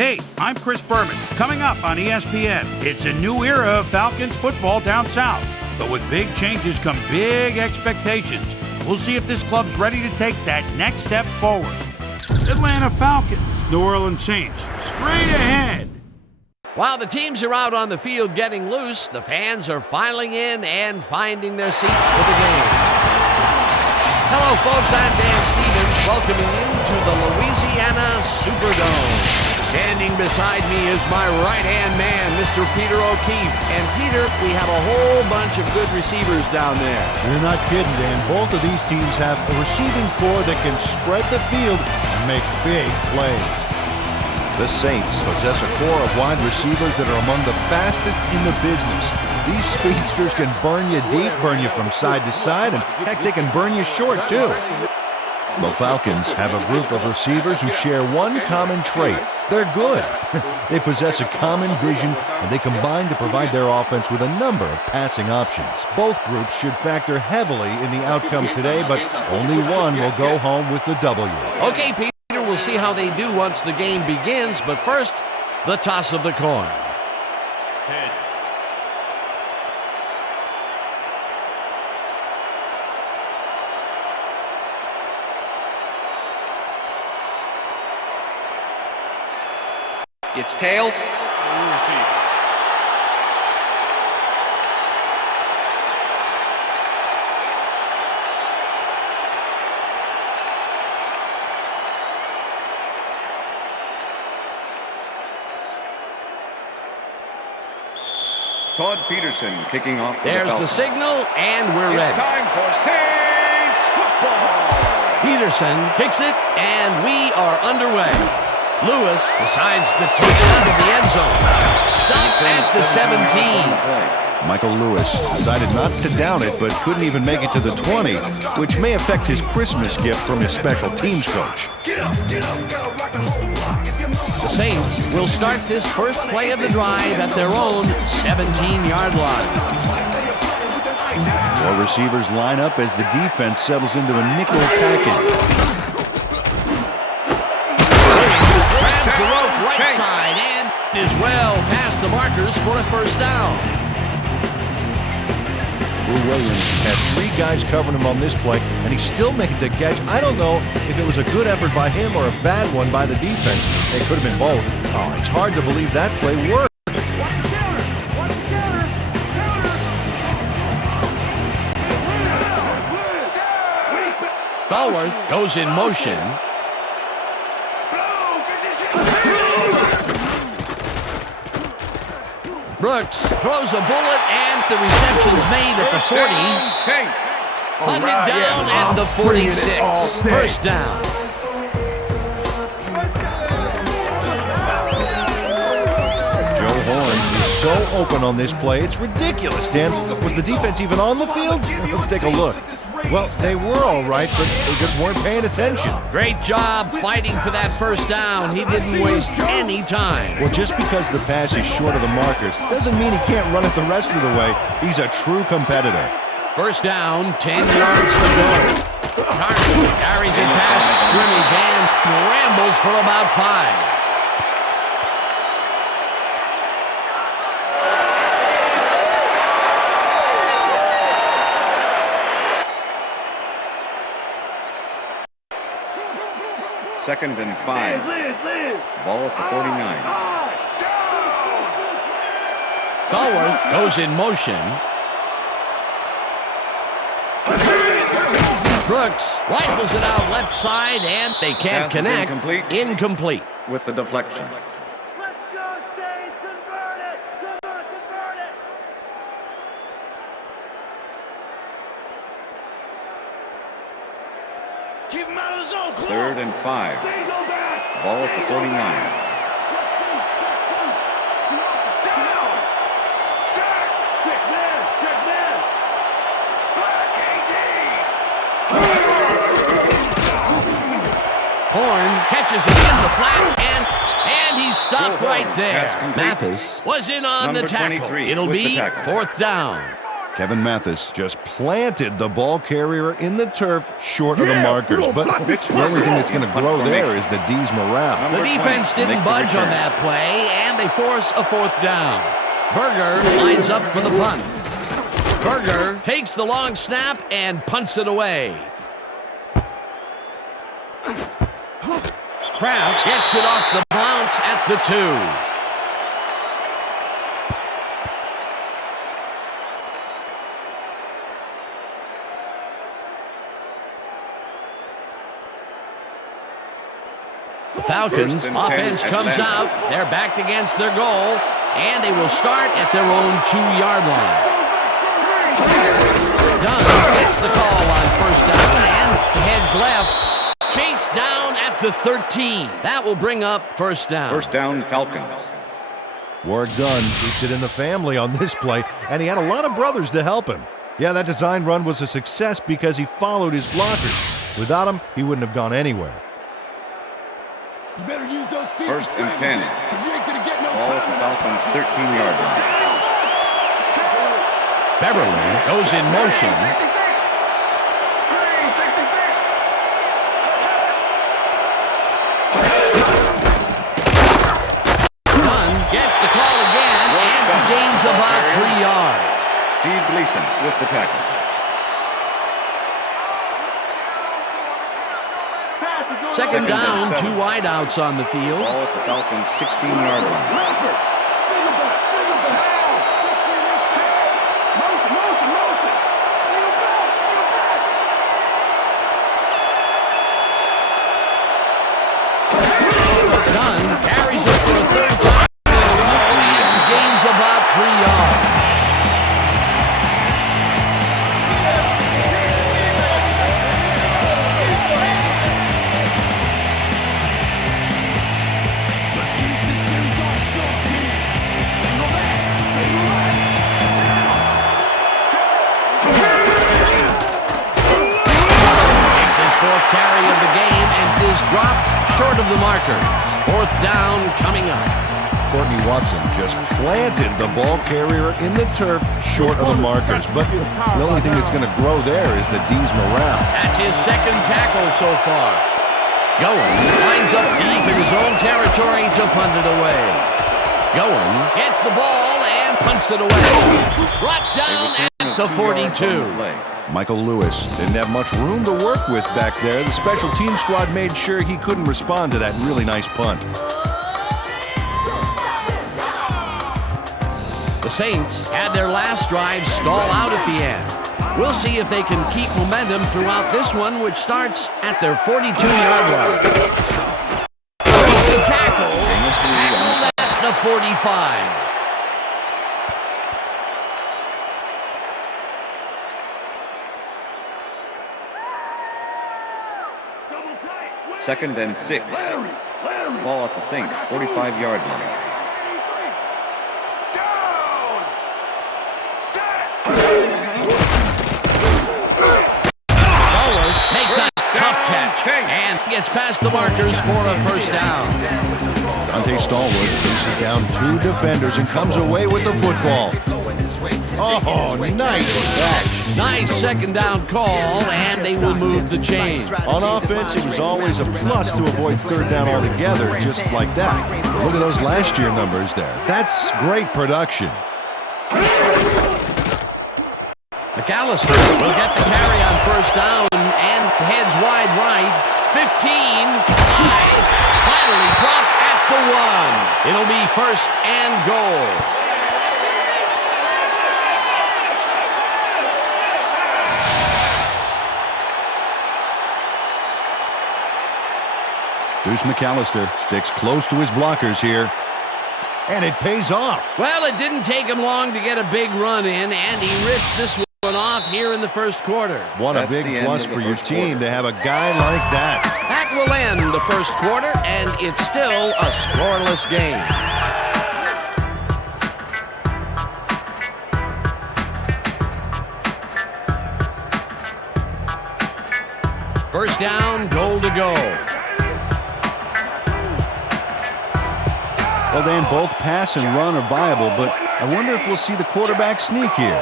Hey, I'm Chris Berman. Coming up on ESPN, it's a new era of Falcons football down south. But with big changes come big expectations. We'll see if this club's ready to take that next step forward. Atlanta Falcons, New Orleans Saints, straight ahead. While the teams are out on the field getting loose, the fans are filing in and finding their seats for the game. Hello, folks. I'm Dan Stevens, welcoming you to the Louisiana Superdome. Standing beside me is my right-hand man, Mr. Peter O'Keefe. And Peter, we have a whole bunch of good receivers down there. You're not kidding, Dan. Both of these teams have a receiving core that can spread the field and make big plays. The Saints possess a core of wide receivers that are among the fastest in the business. These speedsters can burn you deep, burn you from side to side, and heck, they can burn you short, too. The Falcons have a group of receivers who share one common trait. They're good. They possess a common vision, and they combine to provide their offense with a number of passing options. Both groups should factor heavily in the outcome today, but only one will go home with the W. Okay, Peter, we'll see how they do once the game begins, but first, the toss of the coin. Heads. It's tails. Todd Peterson kicking off for There's the signal, and we're ready. It's time for Saints football. Peterson kicks it, and we are underway. Lewis decides to take it out of the end zone. Stopped at the 17. Michael Lewis decided not to down it, but couldn't even make it to the 20, which may affect his Christmas gift from his special teams coach. The Saints will start this first play of the drive at their own 17-yard line. More receivers line up as the defense settles into a nickel package. Grabs the rope right side and is well past the markers for a first down. Will Williams had three guys covering him on this play, and he still made the catch. I don't know if it was a good effort by him or a bad one by the defense. It could have been both. Oh, it's hard to believe that play worked. Bellworth goes in motion. Brooks throws a bullet, and the reception's made at the 40. Hunted down at the 46. First down. Joe Horn is so open on this play. It's ridiculous, Dan. Was the defense even on the field? Let's take a look. Well, they were all right, but they just weren't paying attention. Great job fighting for that first down. He didn't waste any time. Well, just because the pass is short of the markers doesn't mean he can't run it the rest of the way. He's a true competitor. First down, 10 yards to go. Carson carries it past scrimmage and rambles for about 5. Second and 5. Ball at the 49. Bellworth goes in motion. Brooks rifles it out left side, and they can't Pass is connect. incomplete. Incomplete. With the deflection. Let's go, Saints! Convert it! Convert it! Keep him out of the zone. Close. Third and 5. Ball at the 49. Horn catches it in the flat, and he's stopped right there. Pass complete. Mathis was in on Number the tackle. 23 It'll with be the tackle. fourth down. Kevin Mathis just planted the ball carrier in the turf short of the markers. But the only thing that's going to grow there is the D's morale. The defense didn't budge on that play, and they force a 4th down. Berger lines up for the punt. Berger takes the long snap and punts it away. Kraft gets it off the bounce at the 2. The Falcons offense comes out. They're backed against their goal, and they will start at their own 2-yard line. Dunn gets the call on 1st down and heads left. Chased down at the 13. That will bring up 1st down. 1st down, Falcons. Warrick Dunn keeps it in the family on this play, and he had a lot of brothers to help him. Yeah, that design run was a success because he followed his blockers. Without him, he wouldn't have gone anywhere. You better use those feet. 1st and 10. Because you ain't going to get no Ball at time. the Falcons' 13-yard line. Beverly goes in motion. Dunn gets the call again and gains about 3 yards. Steve Gleason with the tackle. Second down, 2 wideouts on the field. Ball at the Falcons' 16-yard line. Dunn carries it for a 3rd time and gains about 3 yards. Let's finish this series off strong, team. Go back. Makes his 4th carry of the game and is dropped short of the markers. 4th down coming up. Courtney Watson just planted the ball carrier in the turf short of the markers. But the only thing that's going to grow there is the D's morale. That's his 2nd tackle so far. Goen lines up deep in his own territory to punt it away. Goen gets the ball and punts it away. Brought down at the 42. Michael Lewis didn't have much room to work with back there. The special team squad made sure he couldn't respond to that really nice punt. The Saints had their last drive stall out at the end. We'll see if they can keep momentum throughout this one, which starts at their 42-yard line. It's a tackle at the 45. Second and 6. Ball at the Saints' 45-yard line. Bowler makes a tough catch and gets past the markers for a 1st down. Dante Stallwood faces down 2 defenders and comes away with the football. Oh, nice catch. Nice 2nd down call, and they will move the chains. On offense, it was always a plus to avoid 3rd down altogether, just like that. But look at those last year numbers there. That's great production. McAllister will get the carry on 1st down and heads wide right. 15, 5, finally dropped at the 1. It'll be 1st and goal. Deuce McAllister sticks close to his blockers here, and it pays off. Well, it didn't take him long to get a big run in, and he rips this one off here in the 1st quarter. What a big plus for your team to have a guy like that. That will end the 1st quarter, and it's still a scoreless game. First down, goal to go. Well, Dan, both pass and run are viable, but I wonder if we'll see the quarterback sneak here.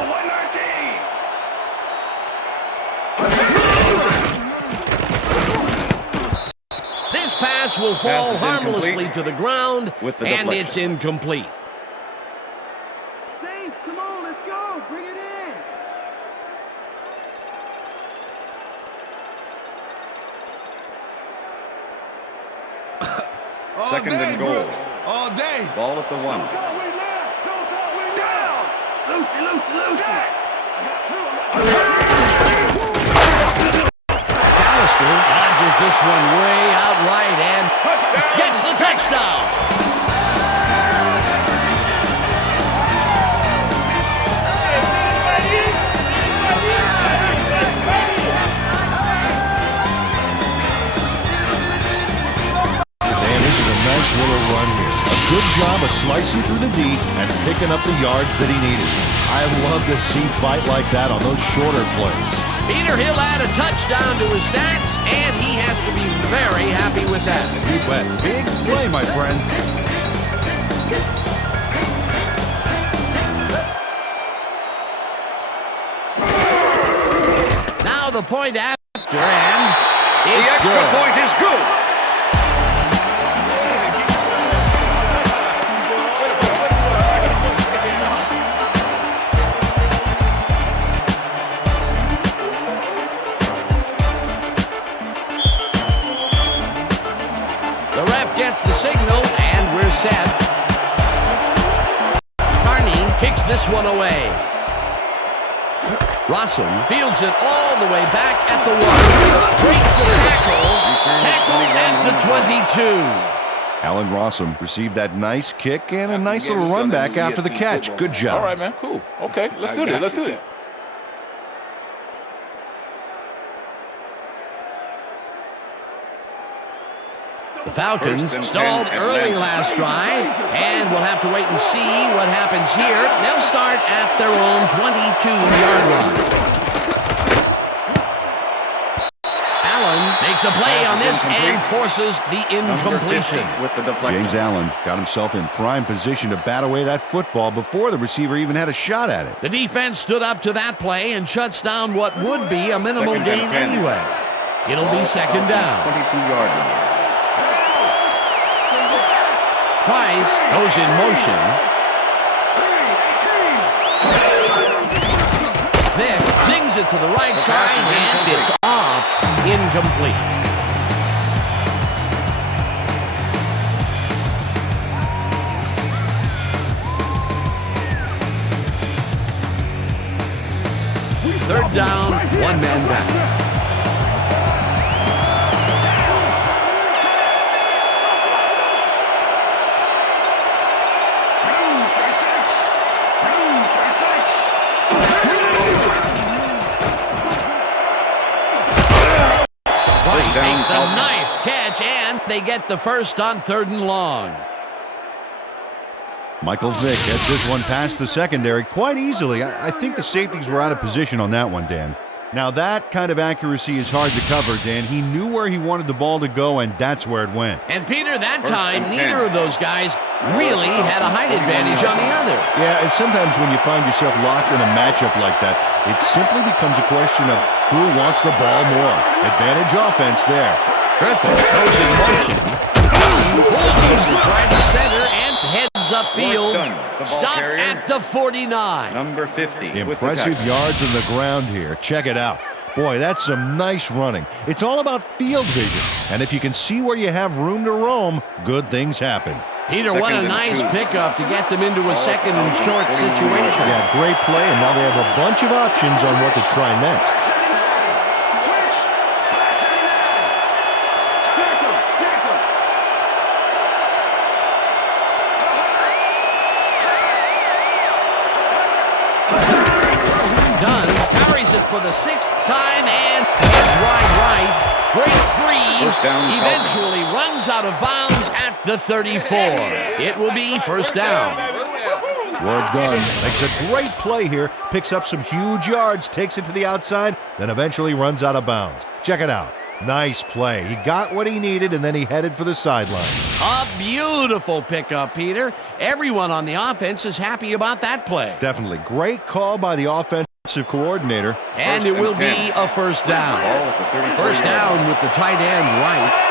This will fall Pass is harmlessly incomplete to the ground, with the and deflection. it's incomplete. Saints, come on, let's go. Bring it in. All Second day, and goal. Brooks. All day. Ball at the 1. Don't go, we left. Don't go, we down. Lucy, Lucy, Lucy. Callister dodges this one way out right and gets the touchdown. Man, this is a nice little run here. A good job of slicing through the D and picking up the yards that he needed. I love to see fight like that on those shorter plays. Peter, he'll add a touchdown to his stats, and he has to be very happy with that. You bet. Big play, my friend. Now the point after, and The it's extra good. point is good. The ref gets the signal, and we're set. Carney kicks this one away. Rossum fields it all the way back at the 1. Breaks the tackle. Tackle at the 22. Alan Rossum received that nice kick and a nice little run back after the catch. Good job. All right, man. Cool. Okay, let's do this. Let's do it. The Falcons First and stalled 10 at early Atlanta. last drive, and we'll have to wait and see what happens here. They'll start at their own 22-yard line. Allen makes a play Pass on is this and incomplete. forces the Number 50 incompletion. with the deflection. James Allen got himself in prime position to bat away that football before the receiver even had a shot at it. The defense stood up to that play and shuts down what would be a minimal Second and gain 10. anyway. It'll Ball be at second Falcons' down. 22-yard line. Price goes in motion. Vick zings it to the right The pass side, is and incomplete. it's off. Incomplete. Third down, one man back. White down, makes the Falcons. nice catch, and they get the first on 3rd and long. Michael Vick gets this one past the secondary quite easily. I think the safeties were out of position on that one, Dan. Now that kind of accuracy is hard to cover, Dan. He knew where he wanted the ball to go, and that's where it went. And Peter, that First time, and 10. neither of those guys really had a height advantage on the other. Yeah, and sometimes when you find yourself locked in a matchup like that, it simply becomes a question of who wants the ball more. Advantage offense there. Griffin goes in motion. Pulls right to center and heads upfield. Fourth down. The ball Stop carrier. at the 49. Number 50 with the Impressive tackle. yards on the ground here. Check it out. Boy, that's some nice running. It's all about field vision. And if you can see where you have room to roam, good things happen. Peter, what a Second and nice 2. pickup to get them into a second and short situation. Yeah, great play, and now they have a bunch of options on what to try next. Dunn carries it for the 6th time and heads wide right. Breaks free. First down, Falcons. Eventually runs out of bounds at the 34. It will be first down. Well done. Makes a great play here. Picks up some huge yards, takes it to the outside, then eventually runs out of bounds. Check it out. Nice play. He got what he needed, and then he headed for the sideline. A beautiful pickup, Peter. Everyone on the offense is happy about that play. Definitely. Great call by the offensive coordinator. And First it will and 10. be a first Ball down. at the 34-yard First down line. with the tight end right.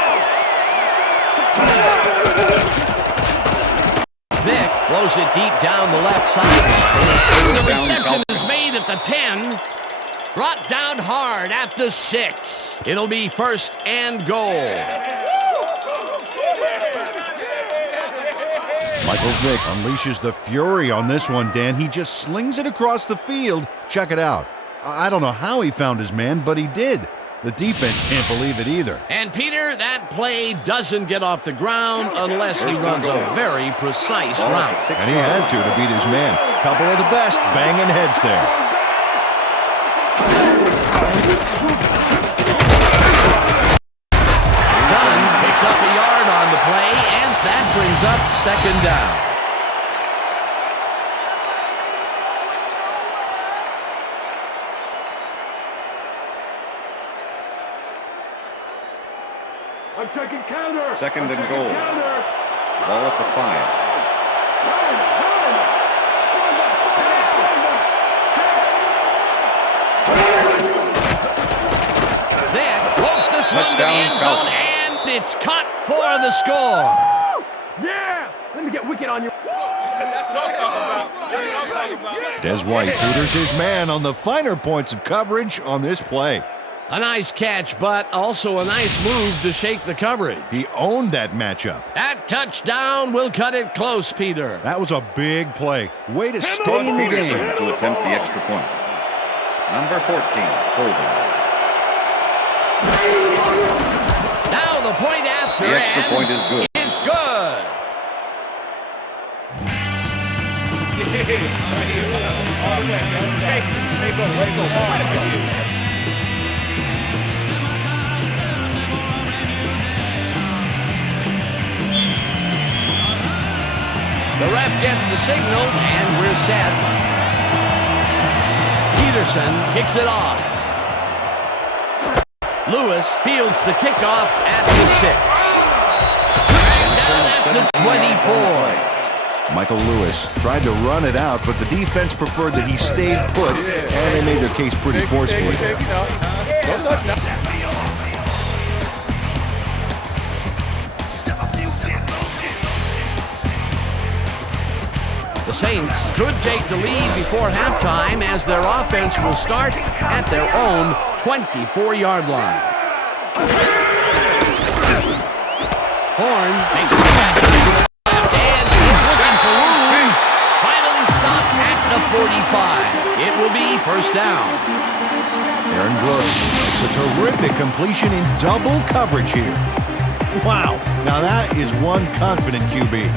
Vick throws it deep down the left sideline. And the reception is made at the 10. Brought down hard at the 6. It'll be 1st and goal. Michael Vick unleashes the fury on this one, Dan. He just slings it across the field. Check it out. I don't know how he found his man, but he did. The defense can't believe it either. And Peter, that play doesn't get off the ground unless he runs a very precise route. And he had to beat his man. Couple of the best banging heads there. Dunn picks up a yard on the play, and that brings up 2nd down. I'm checking counter. 2nd and goal. Ball at the 5. Vick floats this one to the Touchdown, end zone, Falcons. and it's caught for the score. Yeah! Let me get wicked on you. Des White tutors his man on the finer points of coverage on this play. A nice catch, but also a nice move to shake the coverage. He owned that matchup. That touchdown will cut it close, Peter. That was a big play. Way to stay in the Peterson game. to attempt the extra point. Number 14, holding. Now the point after, The extra and point is good. it's good. The ref gets the signal, and we're set. Peterson kicks it off. Lewis fields the kickoff at the 6. And down at the 24. Michael Lewis tried to run it out, but the defense preferred that he stayed put, and they made their case pretty forcefully. The Saints could take the lead before halftime as their offense will start at their own 24-yard line. Horn makes the catch to the left and is looking for room. Finally stopped at the 45. It will be 1st down. Aaron Brooks makes a terrific completion in double coverage here. Wow, now that is one confident QB.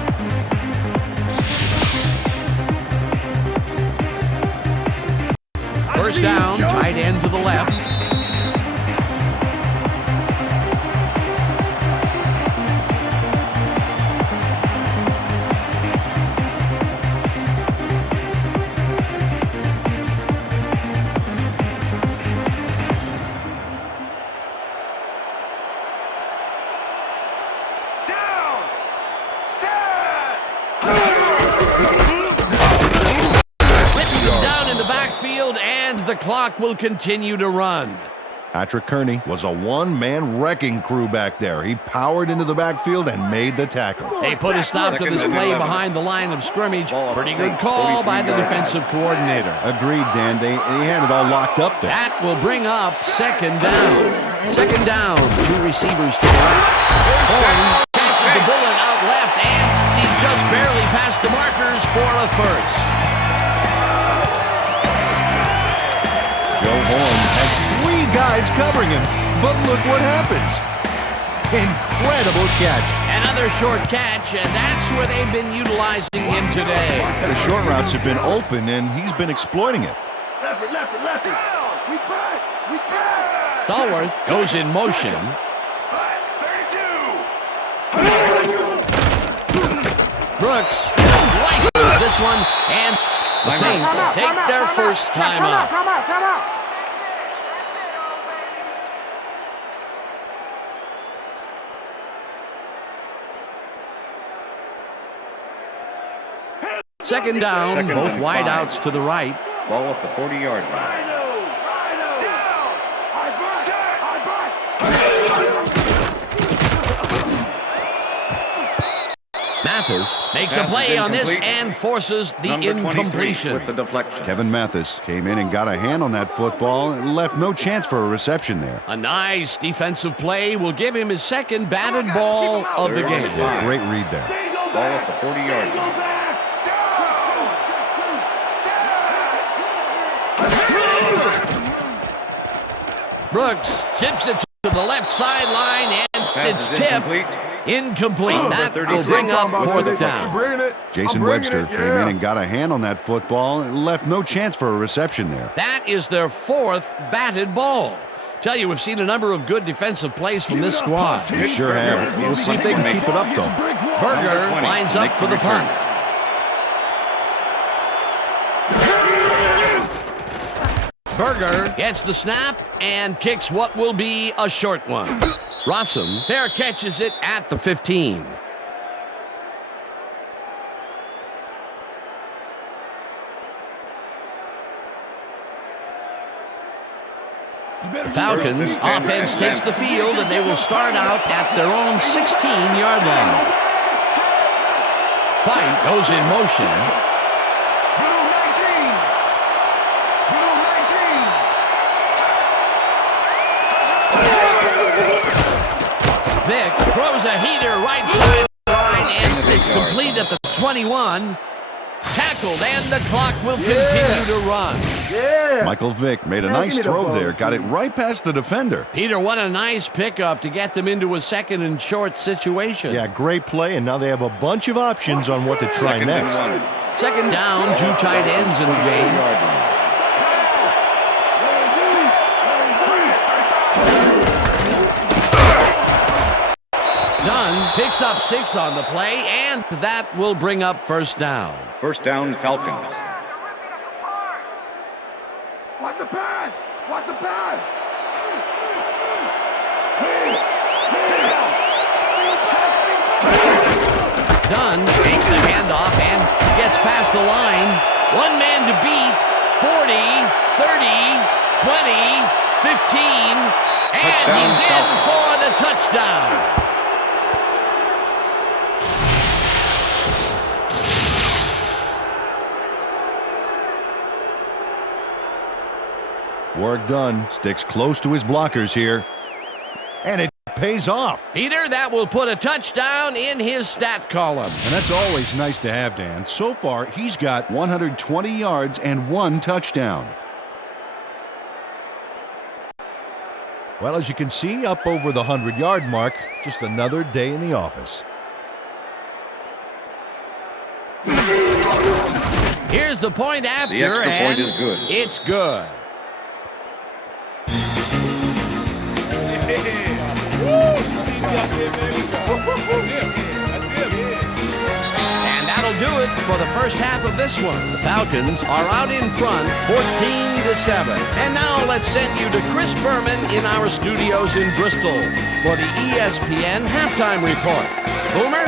First down, tight end to the left. Down! Set! Flips him down in the backfield, and the clock will continue to run. Patrick Kearney was a one-man wrecking crew back there. He powered into the backfield and made the tackle. They put a stop to this play behind the line of scrimmage. Pretty good call by the defensive coordinator. Agreed, Dan. They had it all locked up there. That will bring up 2nd down. 2nd down, 2 receivers to the right. Horn catches the bullet out left, and he's just barely past the markers for a first. Joe Horn had 3 guys covering him, but look what happens. Incredible catch. Another short catch, and that's where they've been utilizing him today. The short routes have been open, and he's been exploiting it. Left it. We back! We back! Stallworth goes in motion. 32! Brooks just like this one, and the Saints take their first time out. Come out! Second down, Second both and wideouts 5. to the right. Ball at the 40-yard line. Mathis makes a Pass is play on this incomplete. and forces the Number 23 incompletion. with the deflection. Kevin Mathis came in and got a hand on that football and left no chance for a reception there. A nice defensive play will give him his second batted ball of the game. Yeah, great read there. Ball at the 40-yard line. Brooks zips it to the left sideline, and Pass it's is tipped. incomplete. Incomplete. That will bring up fourth down. Jason Webster came in and got a hand on that football and left no chance for a reception there. That is their fourth batted ball. Tell you, we've seen a number of good defensive plays from this squad. We sure have. We'll see if they can keep it up, though. Berger 20, lines up make for the the return. punt. Berger gets the snap and kicks what will be a short one. Rossum fair catches it at the 15. The Falcons offense takes the field, and they will start out at their own 16-yard line. Pint goes in motion. Vick throws a heater right side line, and it's complete at the 21. Tackled, and the clock will continue to run. Michael Vick made a nice throw there, got it right past the defender. Peter, what a nice pickup to get them into a second and short situation. Yeah, great play, and now they have a bunch of options on what to try Second and next. one. Second down, two tight ends in the game. 40-yard line. Dunn picks up 6 on the play, and that will bring up first down. First down, Falcons. Watch the pass! Watch the pass! Dunn takes the handoff and gets past the line. One man to beat. 40, 30, 20, 15, and Touchdown, he's in Falcons. for the touchdown. Work done. Sticks close to his blockers here. And it pays off. Peter, that will put a touchdown in his stat column. And that's always nice to have, Dan. So far, he's got 120 yards and 1 touchdown. Well, as you can see, up over the 100-yard mark, just another day in the office. Here's the point after, The extra point and is good. It's good. And that'll do it for the first half of this one. The Falcons are out in front, 14-7. And now let's send you to Chris Berman in our studios in Bristol for the ESPN halftime report. Boomer?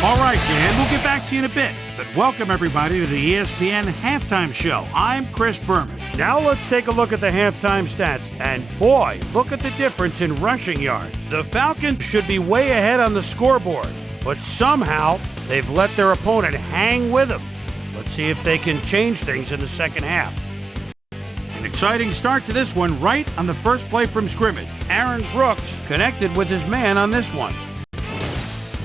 All right, Dan, we'll get back to you in a bit. But welcome, everybody, to the ESPN Halftime Show. I'm Chris Berman. Now let's take a look at the halftime stats. And boy, look at the difference in rushing yards. The Falcons should be way ahead on the scoreboard, but somehow they've let their opponent hang with them. Let's see if they can change things in the second half. An exciting start to this one right on the first play from scrimmage. Aaron Brooks connected with his man on this one.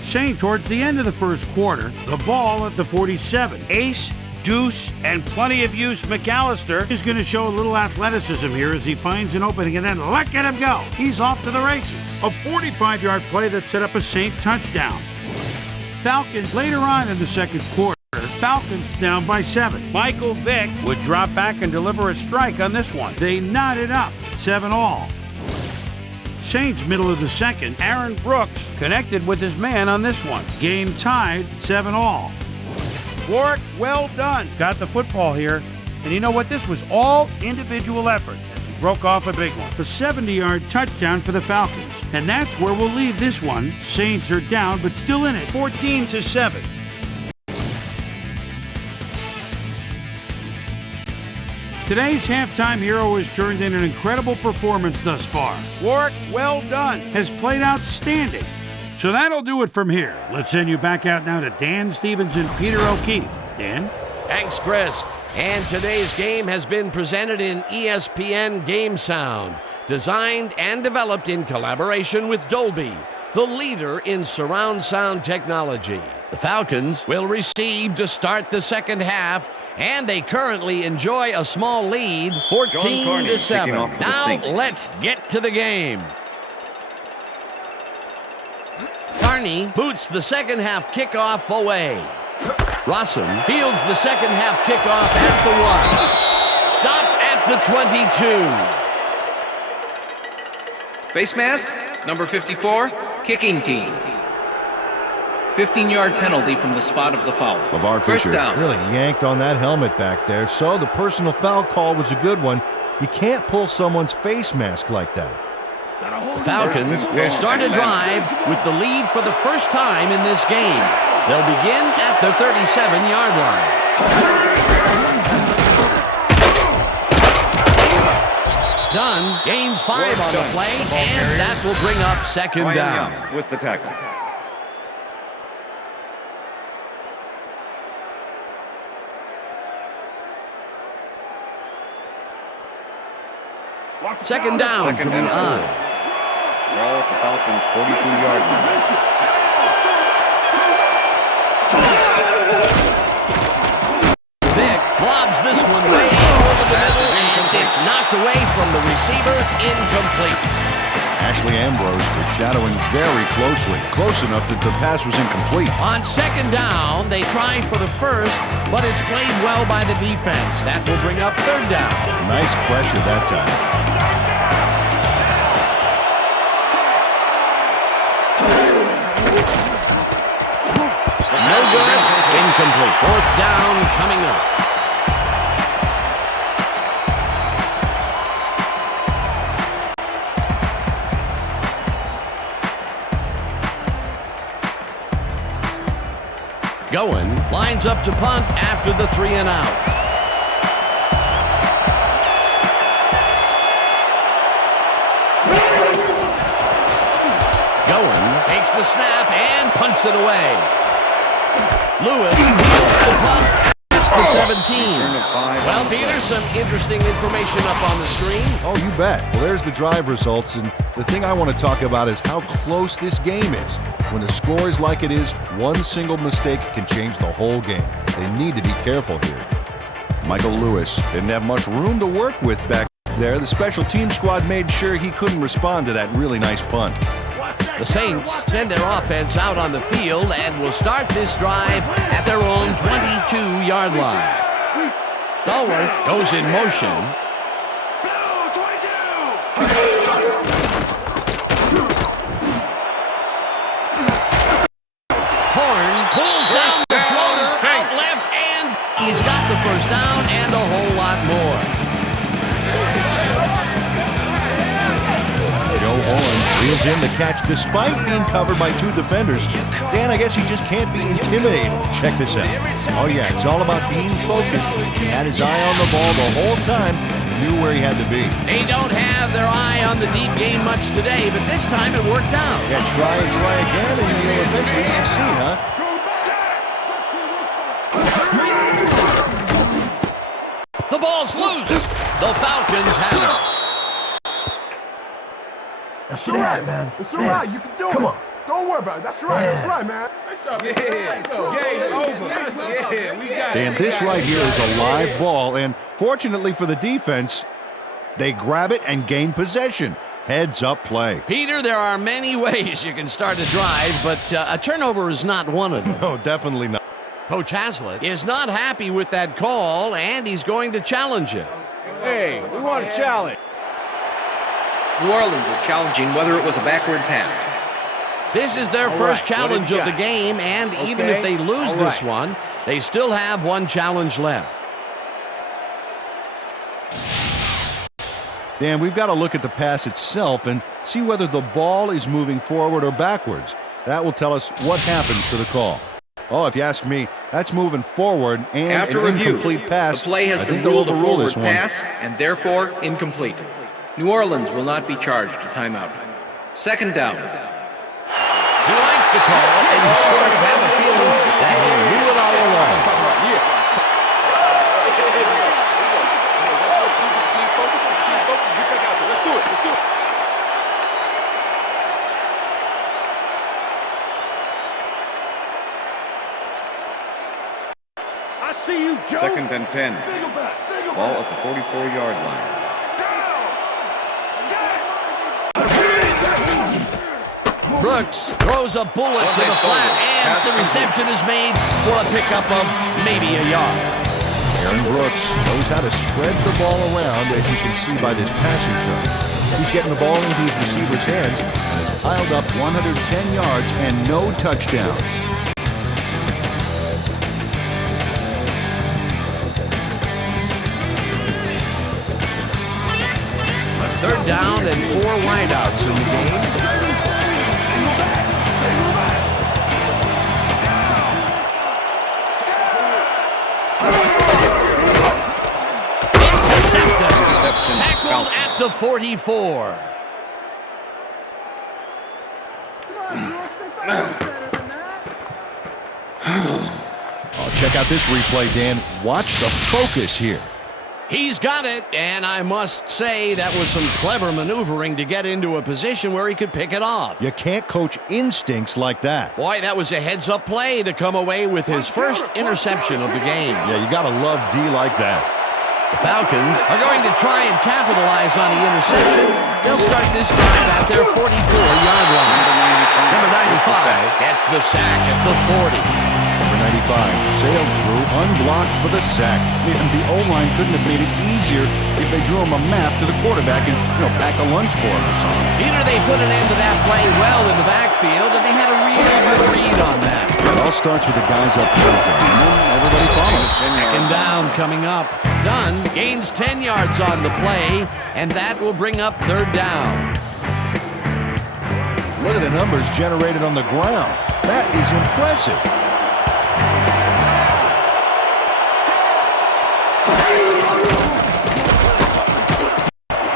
Saying towards the end of the first quarter, the ball at the 47. Ace, deuce, and plenty of use. McAllister is going to show a little athleticism here as he finds an opening, and then look at him go. He's off to the races. A 45-yard play that set up a Saint touchdown. Falcons later on in the second quarter. Falcons down by 7. Michael Vick would drop back and deliver a strike on this one. They knotted up 7-all. Saints middle of the second. Aaron Brooks connected with his man on this one. Game tied 7-all. Warwick, well done. Got the football here. And you know what? This was all individual effort as he broke off a big one. A 70-yard touchdown for the Falcons. And that's where we'll leave this one. Saints are down, but still in it. 14-7. Today's halftime hero has turned in an incredible performance thus far. Warwick, well done, has played outstanding. So that'll do it from here. Let's send you back out now to Dan Stevens and Peter O'Keefe. Dan? Thanks, Chris. And today's game has been presented in ESPN Game Sound, designed and developed in collaboration with Dolby, the leader in surround sound technology. The Falcons will receive to start the second half, and they currently enjoy a small lead, 14-7. Now let's get to the game. Carney boots the second half kickoff away. Rossum fields the second half kickoff at the 1. Stopped at the 22. Face mask, number 54, kicking team. 15-yard penalty from the spot of the foul. LeVar First Fisher down. really yanked on that helmet back there, so the personal foul call was a good one. You can't pull someone's face mask like that. The Falcons will start a drive with the lead for the first time in this game. They'll begin at the 37-yard line. Dunn gains 5 on the play, and that will bring up second down. With the tackle. Second down from the on. Ball at the Falcons' 42-yard line. Vick lobs this one way over the middle, and it's knocked away from the receiver, incomplete. Ashley Ambrose was shadowing very closely, close enough that the pass was incomplete. On second down, they try for the first, but it's played well by the defense. That will bring up third down. Nice pressure that time. No good. Incomplete. Fourth down coming up. Goen lines up to punt after the 3 and out. Goen takes the snap and punts it away. Lewis fields the punt at the 17. Well, Peter, some interesting information up on the screen. Oh, you bet. Well, there's the drive results, and the thing I want to talk about is how close this game is. When the score is like it is, one single mistake can change the whole game. They need to be careful here. Michael Lewis didn't have much room to work with back there. The special team squad made sure he couldn't respond to that really nice punt. The Saints send their offense out on the field and will start this drive at their own 22-yard line. Stallworth goes in motion. Horn pulls down the floater out left, and he's got the first down and a whole lot more. Joe Horn reels in the catch despite being covered by 2 defenders. Dan, I guess he just can't be intimidated. Check this out. Oh yeah, it's all about being focused. He had his eye on the ball the whole time. Knew where he had to be. They don't have their eye on the deep game much today, but this time it worked out. Yeah, try and try again, and you'll eventually succeed, huh? The ball's loose. The Falcons have it. That's all right, man. It's all right. You can do it. Come on. Don't worry about it. That's right. That's right, man. Nice job. Yeah. Game over. Yeah, we got it. And this right here is a live ball, and fortunately for the defense, they grab it and gain possession. Heads up play. Peter, there are many ways you can start a drive, but a turnover is not one of them. No, definitely not. Coach Haslett is not happy with that call, and he's going to challenge it. Hey, we want a challenge. New Orleans is challenging whether it was a backward pass. This is their first challenge of the game, and even if they lose this one, they still have one challenge left. Dan, we've got to look at the pass itself and see whether the ball is moving forward or backwards. That will tell us what happens to the call. Oh, if you ask me, that's moving forward and After an review, incomplete pass. the play has I been think they'll ruled a overrule forward this one. pass and therefore incomplete. New Orleans will not be charged a timeout. Second down. He likes the call, and you sort of have a feeling that he knew it all along. Second and 10. Ball at the 44-yard line. Brooks throws a bullet to the flat, and the reception is made for a pickup of maybe a yard. Aaron Brooks knows how to spread the ball around, as you can see by this passing chart. He's getting the ball into his receiver's hands and has piled up 110 yards and no touchdowns. Third down and 4 wideouts in the game. Intercepted. Tackled at the 44. Oh, check out this replay, Dan. Watch the focus here. He's got it, and I must say that was some clever maneuvering to get into a position where he could pick it off. You can't coach instincts like that. Boy, that was a heads-up play to come away with his first interception of the game. Yeah, you gotta love D like that. The Falcons are going to try and capitalize on the interception. They'll start this drive at their 44-yard line. Number 95 gets the sack at the 40. Number 95 sailed through, unblocked for the sack. Man, the O-line couldn't have made it easier if they drew him a map to the quarterback and, packed a lunch for him or something. Peter, they put an end to that play well in the backfield, and they had a really good read on that. It all starts with the guys up here, and then everybody follows. Second down coming up. Dunn gains 10 yards on the play, and that will bring up third down. Look at the numbers generated on the ground. That is impressive.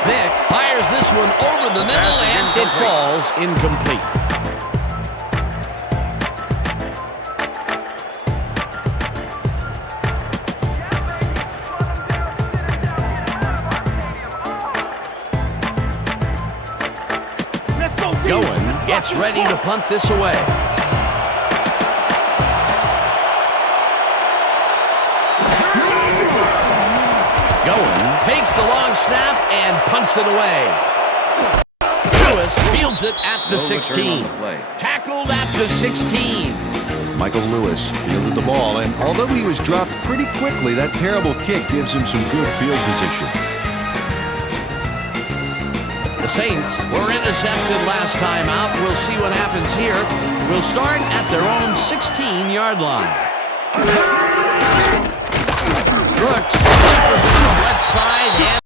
Vick fires this one over the middle, and it falls incomplete. Going gets ready to punt this away. Going takes the long snap and punts it away. Lewis fields it at the 16. Tackled at the 16. Michael Lewis fielded the ball, and although he was dropped pretty quickly, that terrible kick gives him some good field position. The Saints were intercepted last time out. We'll see what happens here. We'll start at their own 16-yard line. Brooks tackles it on the left side, and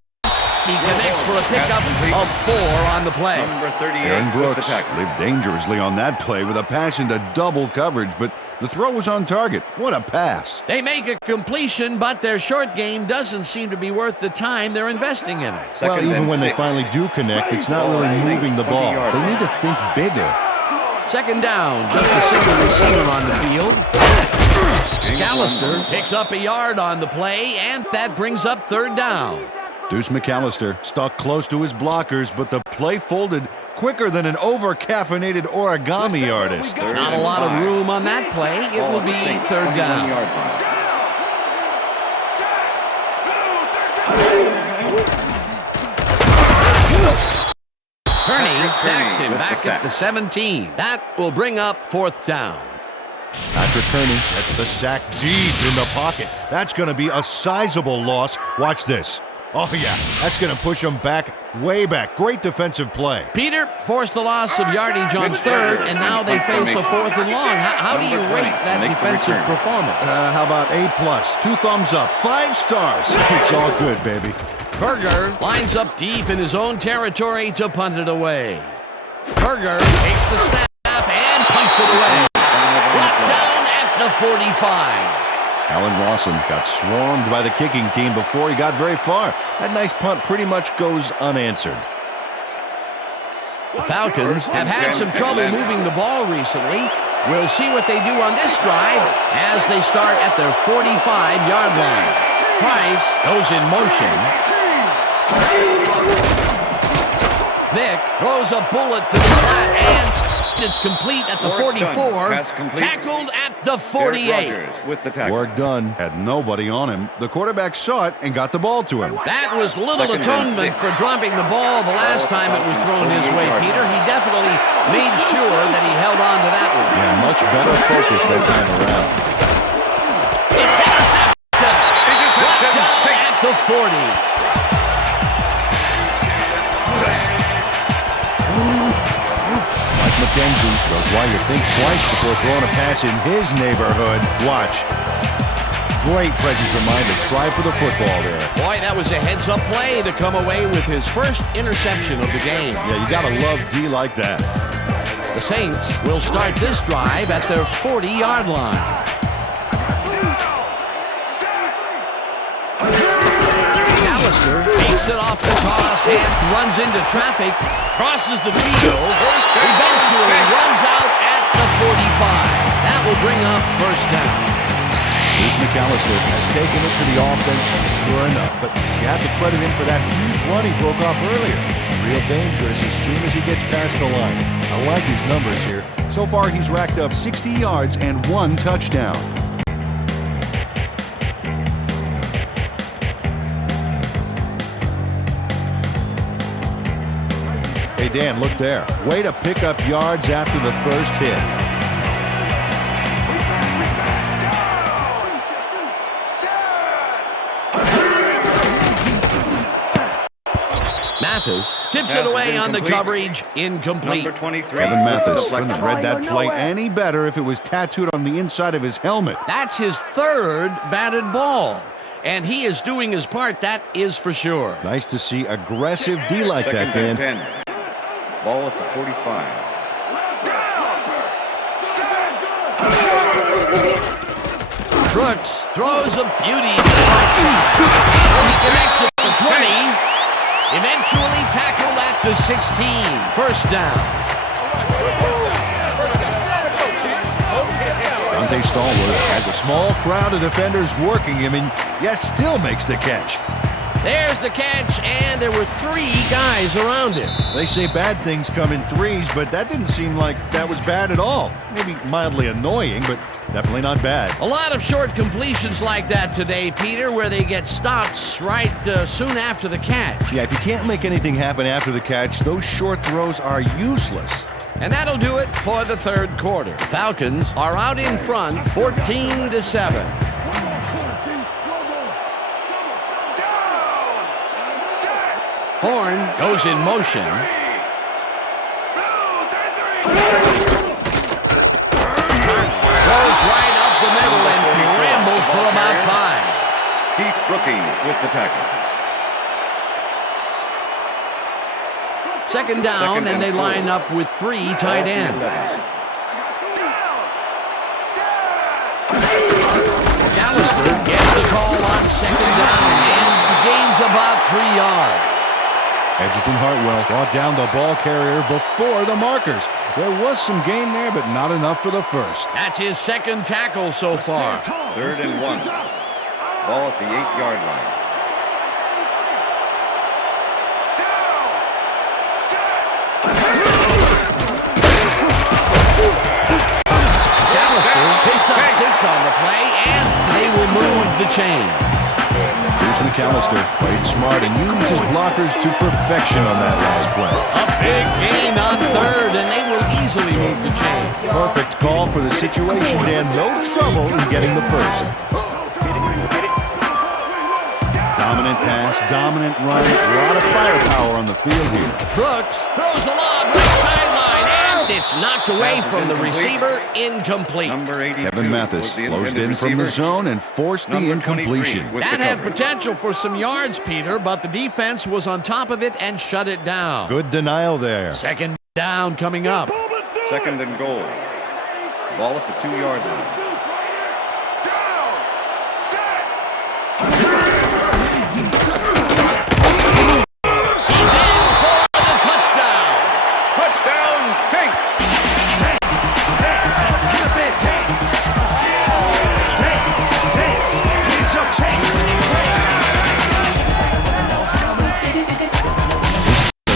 he connects for a pickup of 4 on the play. Number 38. Aaron Brooks lived dangerously on that play with a pass into double coverage, but the throw was on target. What a pass. They make a completion, but their short game doesn't seem to be worth the time they're investing in it. Well, even when they finally do connect, it's not really moving the ball. They need to think bigger. Second down, just a single receiver on the field. McAllister picks up a yard on the play, and that brings up third down. Deuce McAllister stuck close to his blockers, but the play folded quicker than an over-caffeinated origami artist. Not a lot of room on that play. It will be third down. Kearney sacks him back at the 17. That will bring up fourth down. Patrick Kearney gets the sack deep in the pocket. That's going to be a sizable loss. Watch this. Oh, yeah, that's going to push him back, way back. Great defensive play. Peter forced the loss of yardage on third, and now they face a fourth and long. How do you rate that defensive performance? How about A+, 2 thumbs up, 5 stars. It's all good, baby. Berger lines up deep in his own territory to punt it away. Berger takes the snap and punts it away. Brought down at at the 45. Alan Lawson got swarmed by the kicking team before he got very far. That nice punt pretty much goes unanswered. The Falcons have had some trouble moving the ball recently. We'll see what they do on this drive as they start at their 45-yard line. Price goes in motion. Vick throws a bullet to the flat, and it's complete at the 44. Tackled at the 48. With the tackle. Work done. Had nobody on him. The quarterback saw it and got the ball to him. That was little Second and atonement 6. for dropping the ball the last time it was thrown his way, Peter. He definitely made sure that he held on to that one. Yeah, much better focus that time around. It's intercepted. Brought down at the 40. McKenzie goes why you think twice before throwing a pass in his neighborhood. Watch. Great presence of mind to try for the football there. Boy, that was a heads-up play to come away with his first interception of the game. Yeah, you gotta love D like that. The Saints will start this drive at their 40-yard line. McAllister takes it off the toss and runs into traffic, crosses the field, eventually runs out at the 45. That will bring up first down. Here's McAllister has taken it to the offense, sure enough, but you have to credit him for that huge run he broke off earlier. Real dangerous as soon as he gets past the line. I like his numbers here. So far, he's racked up 60 yards and 1 touchdown. Hey, Dan, look there. Way to pick up yards after the first hit. Mathis tips it away on the coverage. Incomplete. Number 23. Kevin Mathis couldn't Deflection. have read that play any better if it was tattooed on the inside of his helmet. That's his third batted ball. And he is doing his part, that is for sure. Nice to see aggressive D like that, Second Dan. and 10. Ball at the 45. Brooks throws a beauty to the right side. He connects at the 20. Eventually tackled at the 16. First down. Dante Stallworth has a small crowd of defenders working him and yet still makes the catch. There's the catch, and there were 3 guys around him. They say bad things come in threes, but that didn't seem like that was bad at all. Maybe mildly annoying, but definitely not bad. A lot of short completions like that today, Peter, where they get stopped right soon after the catch. Yeah, if you can't make anything happen after the catch, those short throws are useless. And that'll do it for the third quarter. The Falcons are out in front, 14-7. Horn goes in motion. Goes right up the middle and rambles for about 5. Keith Brooking with the tackle. Second down, and they 4. line up with 3 tight ends. McAllister gets the call on second down and gains about 3 yards. Edgerton Hartwell brought down the ball carrier before the markers. There was some gain there, but not enough for the first. That's his second tackle so far. Third and 1. Ball at the 8-yard line. McAllister picks up 6 on the play, and they will move the chains. Here's McAllister, played smart and used his blockers to perfection on that last play. A big gain on third, and they will easily move the chains. Perfect call for the situation, Dan. No trouble in getting the first. Dominant pass, dominant run, a lot of firepower on the field here. Brooks throws the lob right sideline, and it's knocked away Pass is from the incomplete. receiver. Incomplete. Number 82. Kevin Mathis was the closed intended in from the receiver. zone and forced the Number incompletion. 23 with That the had coverage. potential for some yards, Peter, but the defense was on top of it and shut it down. Good denial there. Second down coming up. Second and goal. Ball at the 2-yard line. Saints. Dance, dance, get up and dance. Dance, dance, here's your chance.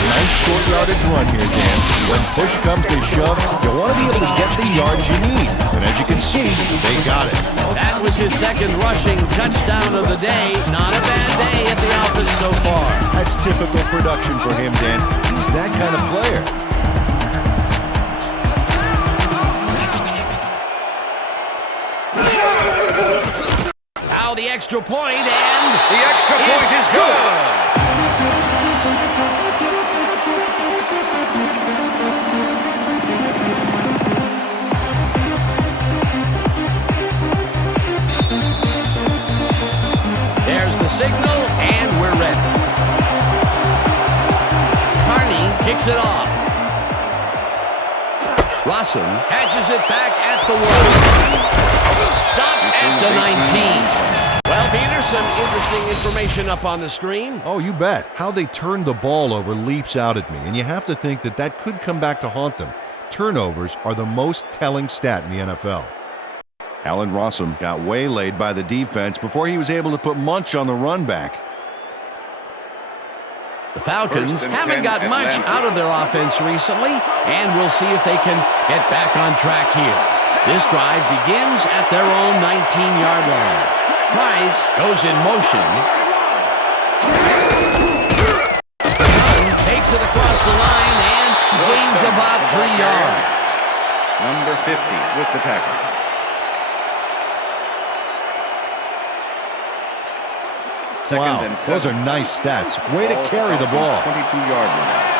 Nice short yardage run here, Dan. When push comes to shove, you want to be able to get the yards you need. And as you can see, they got it. That was his second rushing touchdown of the day. Not a bad day at the office so far. That's typical production for him, Dan. He's that kind of player. Now the extra point, and The extra point is good. There's the signal, and we're ready. Carney kicks it off. Rossum catches it back at the 1. Stop at the 19. Well, Peter, some interesting information up on the screen. Oh, you bet. How they turned the ball over leaps out at me, and you have to think that that could come back to haunt them. Turnovers are the most telling stat in the NFL. Allen Rossum got waylaid by the defense before he was able to put Munch on the run back. The Falcons haven't got much out of their offense recently, and we'll see if they can get back on track here. This drive begins at their own 19-yard line. Price goes in motion. Dunn takes it across the line and gains about 3 yards. Number 50 with the tackle. Second and 7. Those are nice stats. Way to carry the ball. 22-yard line.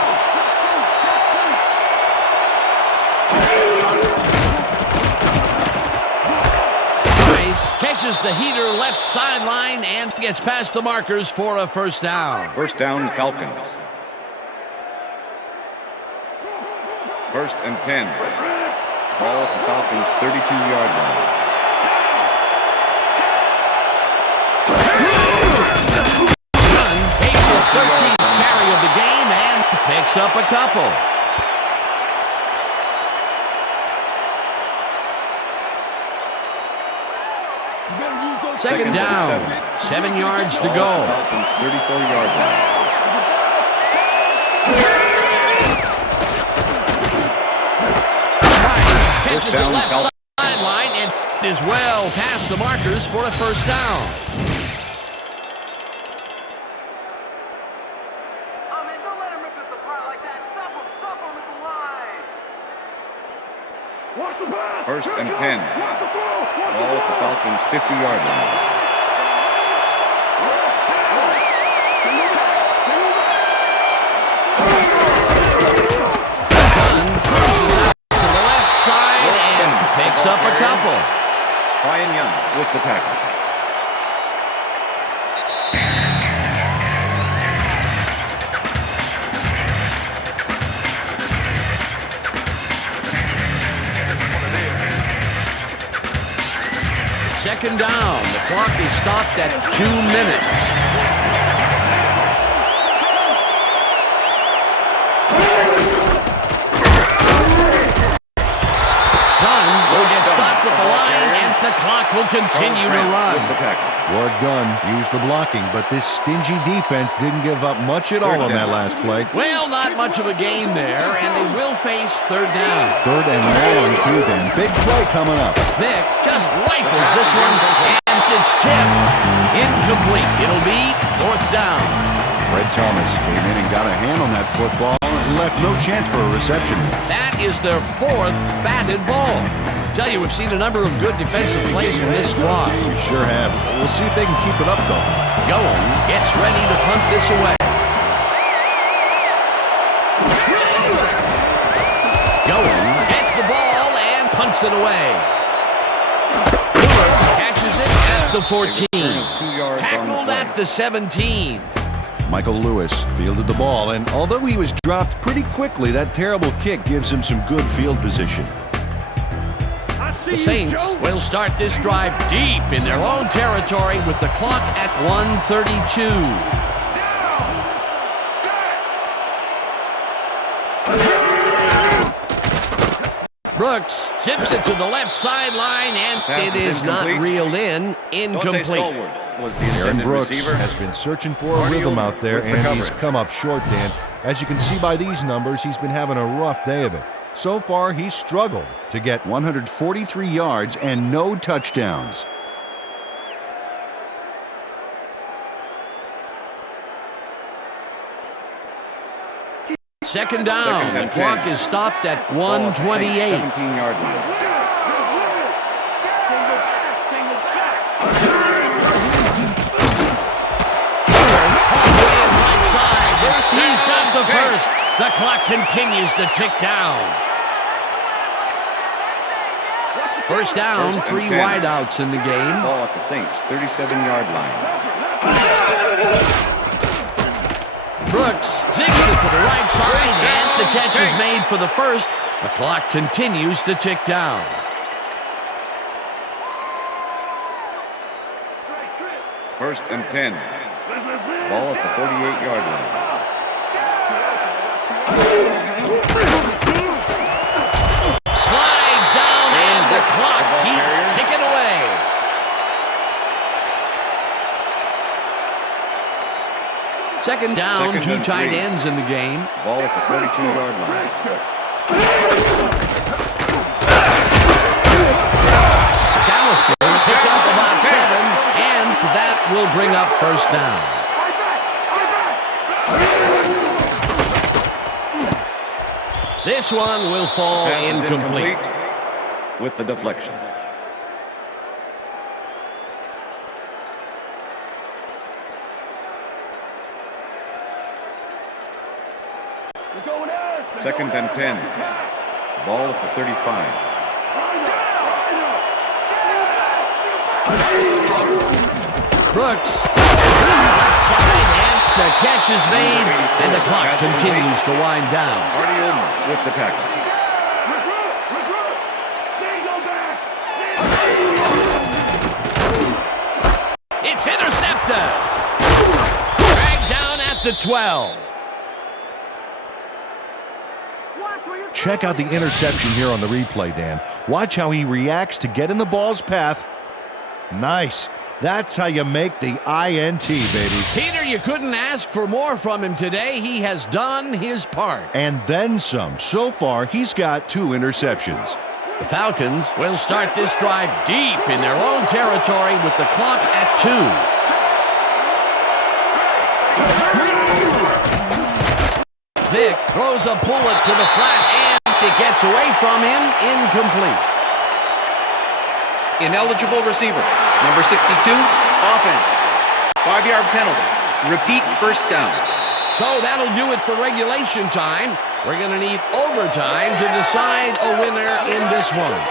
Catches the heater left sideline and gets past the markers for a first down. First down, Falcons. First and 10. Ball at the Falcons' 32-yard line. Dunn takes his 13th carry of the game and picks up a couple. Second down, 7 yards to go. Falcons 34-yard line. Price catches it left sideline and is well past the markers for a first down. Don't let him rip us apart like that. Stop him at the line. Watch the pass. First and 10. Ball at the Falcons' 50-yard line. Dunn cruises out to the left side and picks up a couple. Brian Young with the tackle. Second down. The clock is stopped at 2 minutes. Dunn will get stopped at the line, and the clock will continue to run. With the tackle. Work done. Used the blocking, but this stingy defense didn't give up much at all on that last play. Well, not much of a gain there, and they will face third down. Third and long, too, then. Big play coming up. Vic just rifles this one, and it's tipped. Incomplete. It'll be fourth down. Fred Thomas came in and got a hand on that football and left no chance for a reception. That is their 4th batted ball. Tell you, we've seen a number of good defensive plays from this squad. We sure have. We'll see if they can keep it up, though. Goen gets ready to punt this away. Goen gets the ball and punts it away. Lewis catches it at the 14. 2 yards Tackled at the 17. Michael Lewis fielded the ball, and although he was dropped pretty quickly, that terrible kick gives him some good field position. The Saints will start this drive deep in their own territory with the clock at 1:32. Brooks zips it to the left sideline, and Pass it is not incomplete. reeled in. Incomplete. Stallworth was the Aaron intended Brooks receiver. has been searching for a Marty rhythm Ullman out there, with the and he's coverage. come up short, Dan. As you can see by these numbers, he's been having a rough day of it. So far, he's struggled to get 143 yards and no touchdowns. Second down. Second The and clock 10. is stopped at Ball at the Saints 128. 17-yard line. Right side. He's got the first. The clock continues to tick down. First down, First and 3 10. wideouts in the game. Ball at the Saints 37-yard line. Brooks zigs it to the right side, and the catch is made for the first. The clock continues to tick down. First and 10. Ball at the 48-yard line. Slides down, and the clock The ball keeps carrier. ticking away. Second down, Second 2 and tight 3. ends in the game. Ball at the 42-yard line. McAllister picked up about 7, and that will bring up first down. This one will fall Pass is incomplete. incomplete with the deflection. Second and 10. Ball at the 35. Brooks left side, and the catch is made, and the clock continues to wind down. Marty Ullman with the tackle. It's intercepted. Dragged down at the 12. Check out the interception here on the replay, Dan. Watch how he reacts to get in the ball's path. Nice. That's how you make the INT, baby. Peter, you couldn't ask for more from him today. He has done his part. And then some. So far, he's got 2 interceptions. The Falcons will start this drive deep in their own territory with the clock at 2. Vick throws a bullet to the flat, and it gets away from him, incomplete. Ineligible receiver. Number 62, offense. 5-yard penalty. Repeat first down. So that'll do it for regulation time. We're going to need overtime to decide a winner in this one.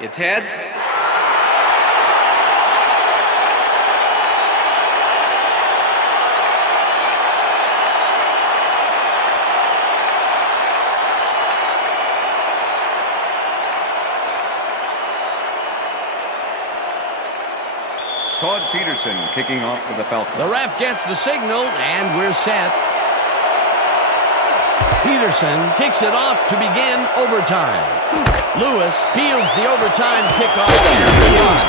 It's heads. Todd Peterson kicking off for the Falcons. The ref gets the signal, and we're set. Peterson kicks it off to begin overtime. Lewis fields the overtime kickoff and one.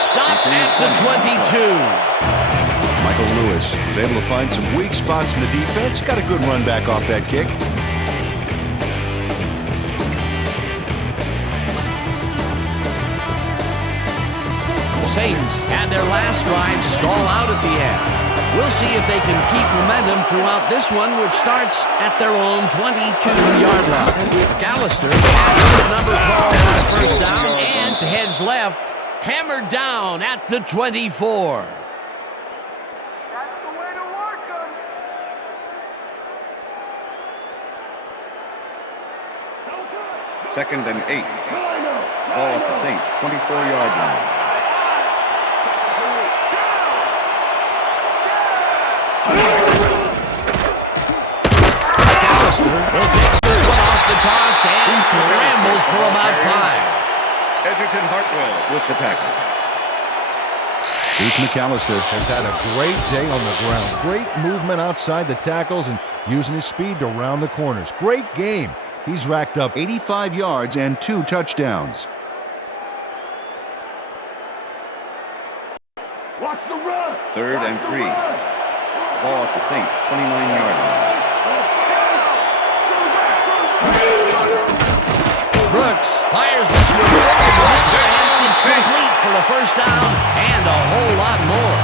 Stopped at the 22. Michael Lewis was able to find some weak spots in the defense. Got a good run back off that kick. The Saints had their last drive stall out at the end. We'll see if they can keep momentum throughout this one, which starts at their own 22-yard line. McAllister has his number called on a first down and heads left, hammered down at the 24. That's the way to work them. Second and 8. Ball at the Saints 24-yard line. McAllister will take this one off the toss, for about 5. Edgerton Hartwell with the tackle. Bruce McAllister Has had a great day on the ground. Great movement outside the tackles and using his speed to round the corners. Great game. He's racked up 85 yards and 2 touchdowns. Watch the run. 3rd and 3. Ball at the Saints, 29-yard line. Brooks fires this one over, and it's complete for the first down and a whole lot more.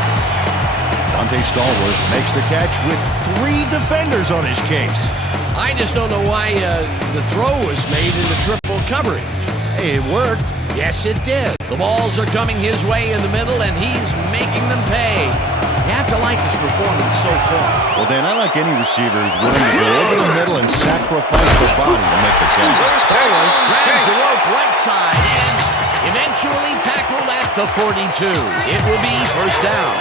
Dante Stallworth makes the catch with 3 defenders on his case. I just don't know why the throw was made into triple coverage. Hey, it worked. Yes, it did. The balls are coming his way in the middle, and he's making them pay. You have to like his performance so far. Well, Dan, I like any receiver who's willing to go over the middle and sacrifice their body to make the catch. Stallworth grabs the rope right side and eventually tackled at the 42. It will be first down.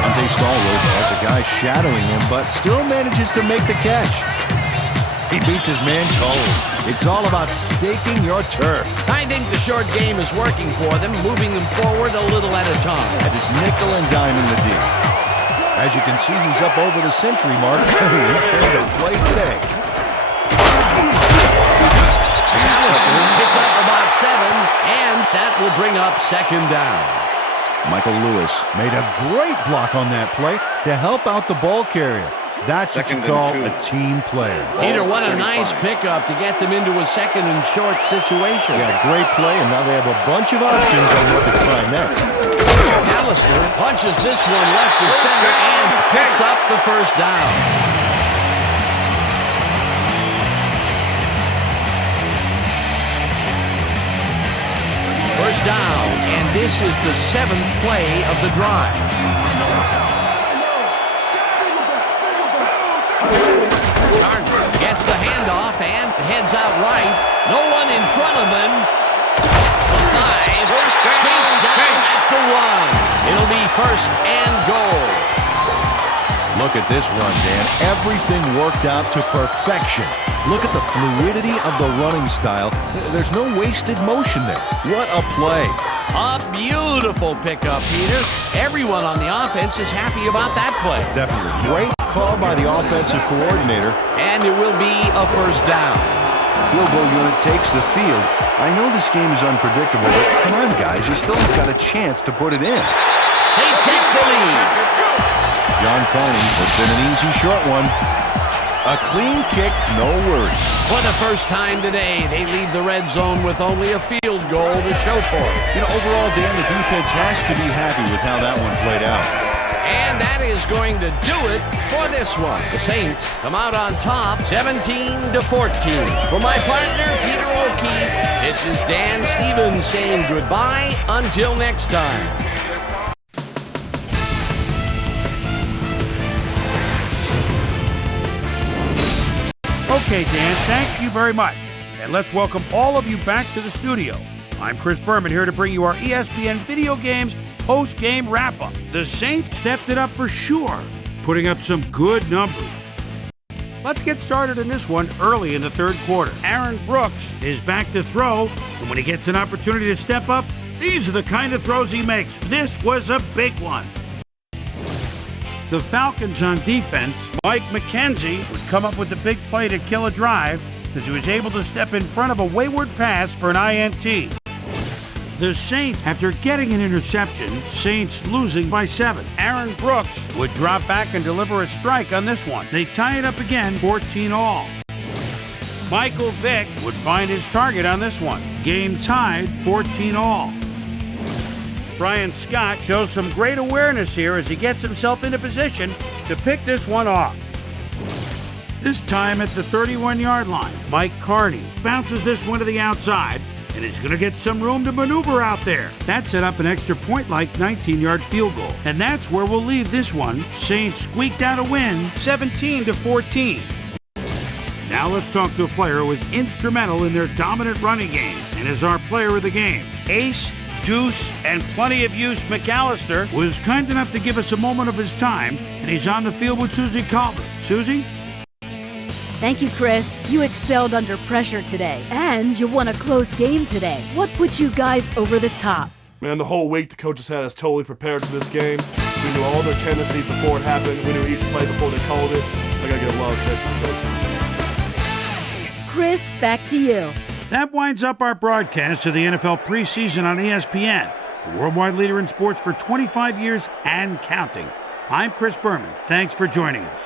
Dante Stallworth has a guy shadowing him, but still manages to make the catch. He beats his man cold. It's all about staking your turf. I think the short game is working for them, moving them forward a little at a time. At his nickel and dime in the deep. As you can see, he's up over the century mark. He made a play today. McAllister picked up about 7, and that will bring up second down. Michael Lewis made a great block on that play to help out the ball carrier. That's what you call a team player. Peter, what a nice pickup to get them into a second and short situation. Yeah, great play, and now they have a bunch of options on what to try next. McAllister punches this one left to center and picks up the first down. First down, and this is the 7th play of the drive. Gardner gets the handoff and heads out right. No one in front of him. The 5. Chase down at the 1. It'll be first and goal. Look at this run, Dan. Everything worked out to perfection. Look at the fluidity of the running style. There's no wasted motion there. What a play. A beautiful pickup, Peter. Everyone on the offense is happy about that play. Definitely. Great call by the offensive coordinator. And it will be a first down. Field goal unit takes the field. I know this game is unpredictable, but come on, guys. You still have got a chance to put it in. They take the lead. John Coney puts in an easy short one. A clean kick, no worries. For the first time today, they leave the red zone with only a field goal to show for it. You know, overall, Dan, the defense has to be happy with how that one played out. And that is going to do it for this one. The Saints come out on top, 17-14. For my partner, Peter O'Keefe, this is Dan Stevens saying goodbye until next time. Okay, Dan, thank you very much. And let's welcome all of you back to the studio. I'm Chris Berman here to bring you our ESPN Video Games post-game wrap-up. The Saints stepped it up for sure, putting up some good numbers. Let's get started in this one early in the third quarter. Aaron Brooks is back to throw, and when he gets an opportunity to step up, these are the kind of throws he makes. This was a big one. The Falcons on defense, Mike McKenzie would come up with a big play to kill a drive as he was able to step in front of a wayward pass for an INT. The Saints, after getting an interception, Saints losing by 7. Aaron Brooks would drop back and deliver a strike on this one. They tie it up again, 14-all. Michael Vick would find his target on this one. Game tied, 14-all. Brian Scott shows some great awareness here as he gets himself into position to pick this one off. This time at the 31-yard line, Mike Carney bounces this one to the outside, and he's going to get some room to maneuver out there. That set up an extra point-like 19-yard field goal. And that's where we'll leave this one. Saints squeaked out a win, 17-14. Now let's talk to a player who was instrumental in their dominant running game and is our player of the game. Ace, Deuce, and plenty of use McAllister was kind enough to give us a moment of his time, and he's on the field with Susie Calvert. Susie? Thank you, Chris. You excelled under pressure today, and you won a close game today. What put you guys over the top? Man, the whole week the coaches had us totally prepared for this game. We knew all their tendencies before it happened. We knew each play before they called it. I gotta get a lot of credit to the coaches. Chris, back to you. That winds up our broadcast of the NFL preseason on ESPN, the worldwide leader in sports for 25 years and counting. I'm Chris Berman. Thanks for joining us.